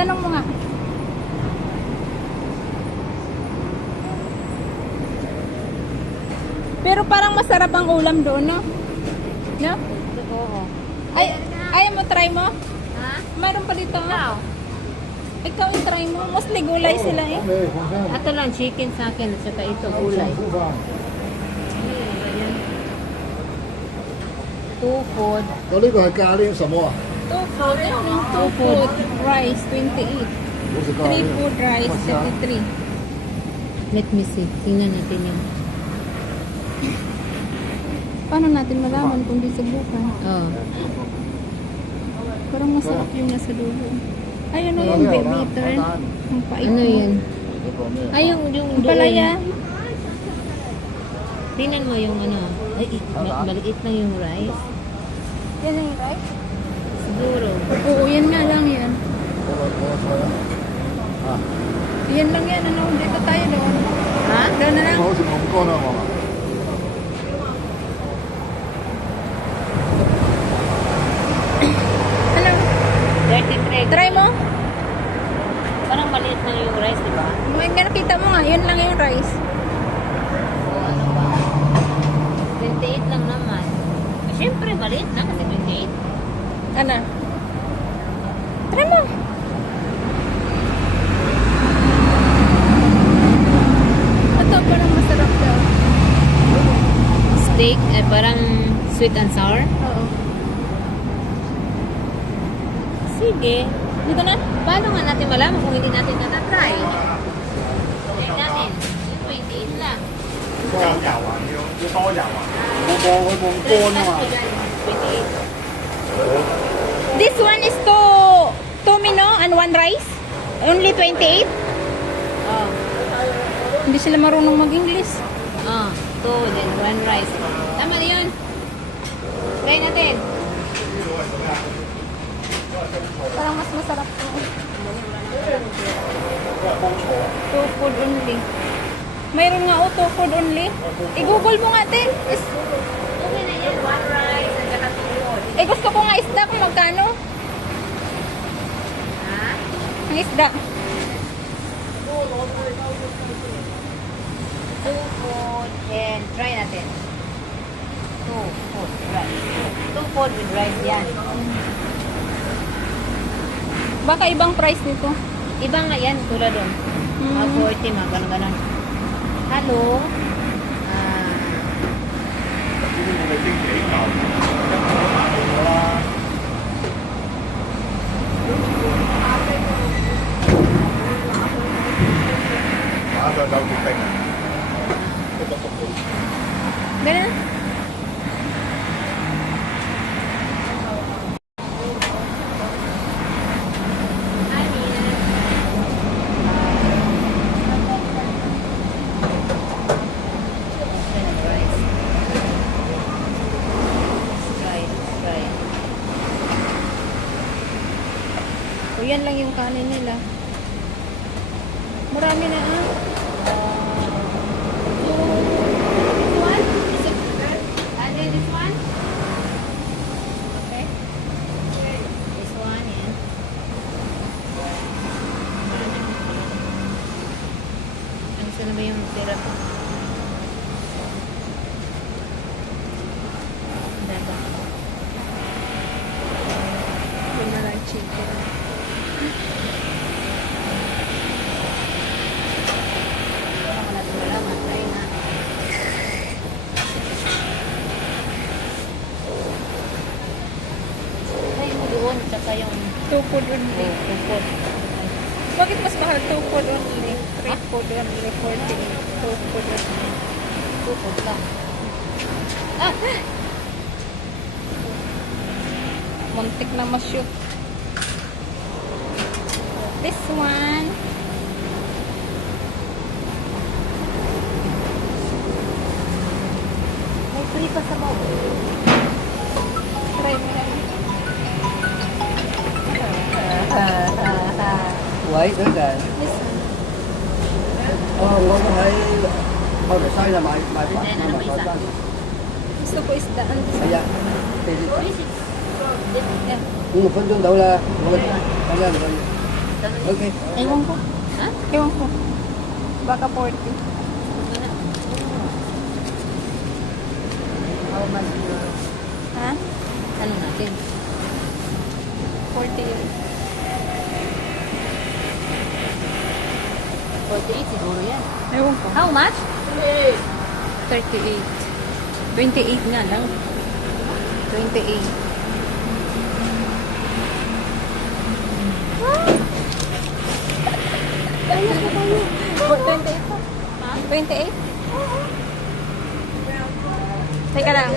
Tanong mo nga. Pero parang masarap ang ulam doon, no? No? Oo. Ay, ayaw mo, try mo? Ha? Mayroon pa dito. Ikaw? Ikaw i-try mo. Mostly gulay sila eh. Ito lang, chicken sa akin at saka ito, gulay. Two food. 我呢個係咖喱什麼啊？ Two food, ano? Two food rice, 28. 我食咖 Three 喱。 food rice, 33. Let me see. Tingnan natin yun. Paano natin malaman kung di subukan? Oh. Parang masarap yung nasa dulo. Ay, ano yung bitter? Ang pait Ano mo. yan? Ay, yung Ang doon. palaya. Tingnan mo yung ano. Ay, maliit lang yung rice. Yan ang rice? Siguro. Oo, yan nga lang yan. Yan lang yan. Ano? Dito tayo doon. Ha? Doon na lang. 好似冇咁乾啊，係嘛？ Ano? 33. Try mo? Parang maliit lang yung rice, di ba? May nakita mo nga. Yun lang yung rice. O ano ba? 28 lang naman. Siyempre, maliit na kasi 28. Ano? Try mo. Ito parang masarap daw. Steak, parang sweet and sour. Oo. Sige. Dito na? Paano nga natin malaman kung hindi natin natatry? Check natin. Yung 28 lang. 要油啊，要多油啊！我望佢冇咁乾啊嘛。 28. This one is two mino and one rice. Only 28. Oh. Hindi sila marunong mag-English. Oh. 2, then 1 rice. Tama na yun. Try natin. Parang mas masarap to. Two food only. Mayroon nga two food only. I-google mo nga din. Okay na yan. 1 rice at saka 2 food. Gusto ko nga isda kung magkano. Ha? Ang isda. 2 food and try natin. 2 food rice. 2 food with rice yan. Baka ibang price nito. Iba nga yan, tulad doon. Mga 40, mga ganon-ganon. Hello? Ah, 馬上就決定。 Ganun. O yan lang yung kanin nila. Marami na ah. Ano ba yung syrup? Dapat. Yun na lang chicken. Baka natin malaman. Try na. Try mo doon. Tsaka yung Two food only. tupot. Bakit mas mahal? Two food only. Three food only. 48. Two food only. Tupot lang. Ah! Muntik na ma-shoot. This one. May free pa sa bawah. Try mo na.喂，小姐， This one. 我都喺開頭西啦，買飯買埋菜單。 Gusto ko isdaan.係啊，地鐵 Yeah. 5分鐘到啦，我講緊唔緊要。Okay. Ewan ko. Ha? Ewan ko. Baka 40. How much euro? Ha? Ano natin? 40 yun. 48 siguro yan. Ewan ko. How much? 38. 28 nga lang. 28. Ayun na tayo. 28 pa. Ha? 28? Teka lang.